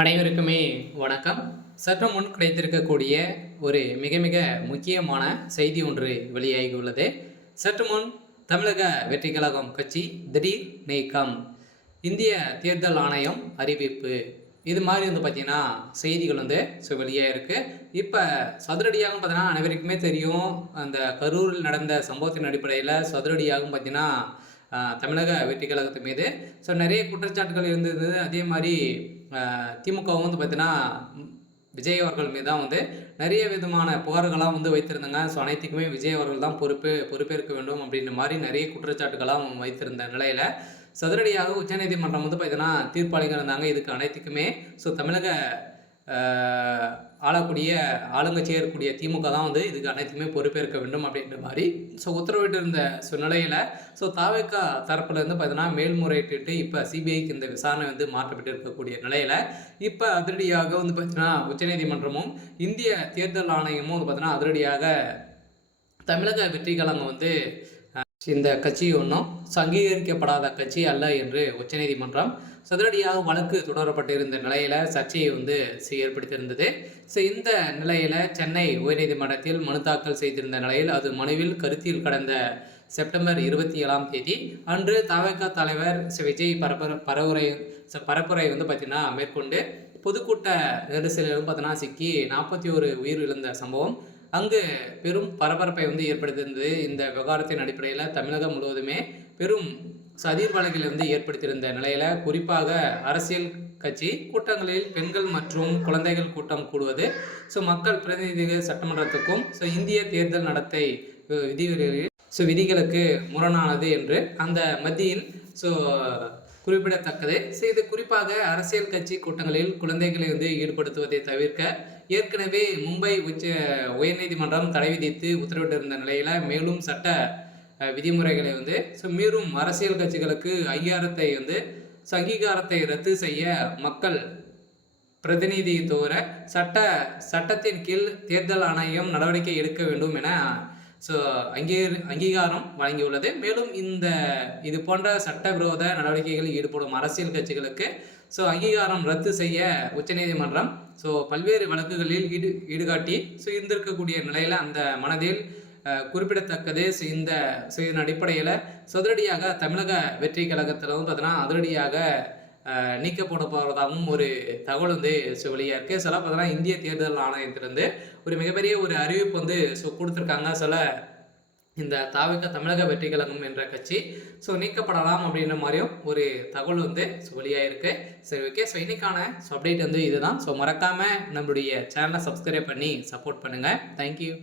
அனைவருக்குமே வணக்கம். சற்று முன் கிடைத்திருக்கக்கூடிய ஒரு மிக மிக முக்கியமான செய்தி ஒன்று வெளியாகியுள்ளது. சற்று முன் தமிழக வெற்றிக் கழகம் கட்சி திடீர் நீக்கம், இந்திய தேர்தல் ஆணையம் அறிவிப்பு, இது மாதிரி பார்த்தீங்கன்னா செய்திகள் வெளியாக இருக்குது. இப்போ சதுரடியாகவும் பார்த்தீங்கன்னா அனைவருக்குமே தெரியும், அந்த கரூரில் நடந்த சம்பவத்தின் அடிப்படையில் சதுரடியாகவும் பார்த்தீங்கன்னா தமிழக வெற்றி கழகத்து மீது நிறைய குற்றச்சாட்டுகள் இருந்தது. அதே மாதிரி திமுகவும் பார்த்தீங்கன்னா விஜய் அவர்கள் மீது தான் நிறைய விதமான புகார்கள்லாம் வைத்திருந்தாங்க. அனைத்துக்குமே விஜய் அவர்கள் தான் பொறுப்பேற்க வேண்டும் அப்படின்ற மாதிரி நிறைய குற்றச்சாட்டுகளாம் வைத்திருந்த நிலையில் சதுரடியாக உச்சநீதிமன்றம் பார்த்தீங்கன்னா தீர்ப்பாளிகள் இருந்தாங்க. இதுக்கு அனைத்துக்குமே தமிழக ஆளுங்கட்சியாக இருக்கக்கூடிய திமுக தான் இதுக்கு அனைத்துமே பொறுப்பேற்க வேண்டும் அப்படின்ற மாதிரி உத்தரவிட்டு இருந்த நிலையில் தாவேக தரப்புலேருந்து பார்த்தீங்கன்னா மேல்முறையிட்டு இப்போ சிபிஐக்கு இந்த விசாரணை மாற்றப்பட்டு இருக்கக்கூடிய நிலையில் இப்போ அதிரடியாக பார்த்தீங்கன்னா உச்சநீதிமன்றமும் இந்திய தேர்தல் ஆணையமும் பார்த்தீங்கன்னா அதிரடியாக தமிழக வெற்றி கழகம் இந்த கட்சி ஒன்றும் அங்கீகரிக்கப்படாத கட்சி அல்ல என்று உச்சநீதிமன்றம் சதுரடியாக வழக்கு தொடரப்பட்டிருந்த நிலையில் சர்ச்சையை ஏற்படுத்தியிருந்தது. இந்த நிலையில் சென்னை உயர்நீதிமன்றத்தில் மனு தாக்கல் செய்திருந்த நிலையில் அது மனுவில் கருத்தில் கடந்த செப்டம்பர் 27ஆம் தேதி அன்று தவேக தலைவர் விஜய் பரப்புரை பார்த்தீங்கன்னா மேற்கொண்டு பொதுக்கூட்ட நெரிசலிலும் பார்த்தீங்கன்னா சிக்கி 41 உயிர் இழந்த சம்பவம் அங்கு பெரும் பரபரப்பை ஏற்படுத்தியிருந்தது. இந்த விவகாரத்தின் அடிப்படையில் தமிழகம் முழுவதுமே பெரும் சதிர் வழக்கில் ஏற்படுத்தியிருந்த நிலையில் குறிப்பாக அரசியல் கட்சி கூட்டங்களில் பெண்கள் மற்றும் குழந்தைகள் கூட்டம் கூடுவது மக்கள் பிரதிநிதிகள் சட்டமன்றத்துக்கும் இந்திய தேர்தல் நடத்தை விதிகளுக்கு முரணானது என்று அந்த மத்தியில் குறிப்பிடத்தக்கது. இது குறிப்பாக அரசியல் கட்சி கூட்டங்களில் குழந்தைகளை ஈடுபடுத்துவதை தவிர்க்க ஏற்கனவே மும்பை உயர்நீதிமன்றம் தடை விதித்து உத்தரவிட்டிருந்த நிலையில் மேலும் சட்ட விதிமுறைகளை மீறும் அரசியல் கட்சிகளுக்கு அங்கீகாரத்தை ரத்து செய்ய மக்கள் பிரதிநிதித்துவ சட்டத்தின் கீழ் தேர்தல் ஆணையம் நடவடிக்கை எடுக்க வேண்டும் என அங்கீகாரம் வழங்கியுள்ளது. மேலும் இது போன்ற சட்டவிரோத நடவடிக்கைகளில் ஈடுபடும் அரசியல் கட்சிகளுக்கு அங்கீகாரம் ரத்து செய்ய உச்சநீதிமன்றம் பல்வேறு வழக்குகளில் ஈடுகாட்டி இருந்திருக்கக்கூடிய நிலையில் அந்த மனதில் குறிப்பிடத்தக்கது. இதன் அடிப்படையில் சதுரடியாக தமிழக வெற்றி கழகத்திலும் பார்த்தீங்கன்னா அதிரடியாக நீக்கப்பட போகிறதாகவும் ஒரு தகவல் வெளியாக இருக்குது. பார்த்தீங்கன்னா இந்திய தேர்தல் ஆணையத்திலிருந்து ஒரு மிகப்பெரிய ஒரு அறிவிப்பு கொடுத்துருக்காங்க. இந்த தாவேக தமிழக வெற்றி கழகம் என்ற கட்சி நீக்கப்படலாம் அப்படின்ற மாதிரியும் ஒரு தகவல் வெளியாக இருக்குது. சரி, ஓகே. இன்னைக்கான அப்டேட் இதுதான். மறக்காமல் நம்மளுடைய சேனலை சப்ஸ்கிரைப் பண்ணி சப்போர்ட் பண்ணுங்கள். தேங்க்யூ.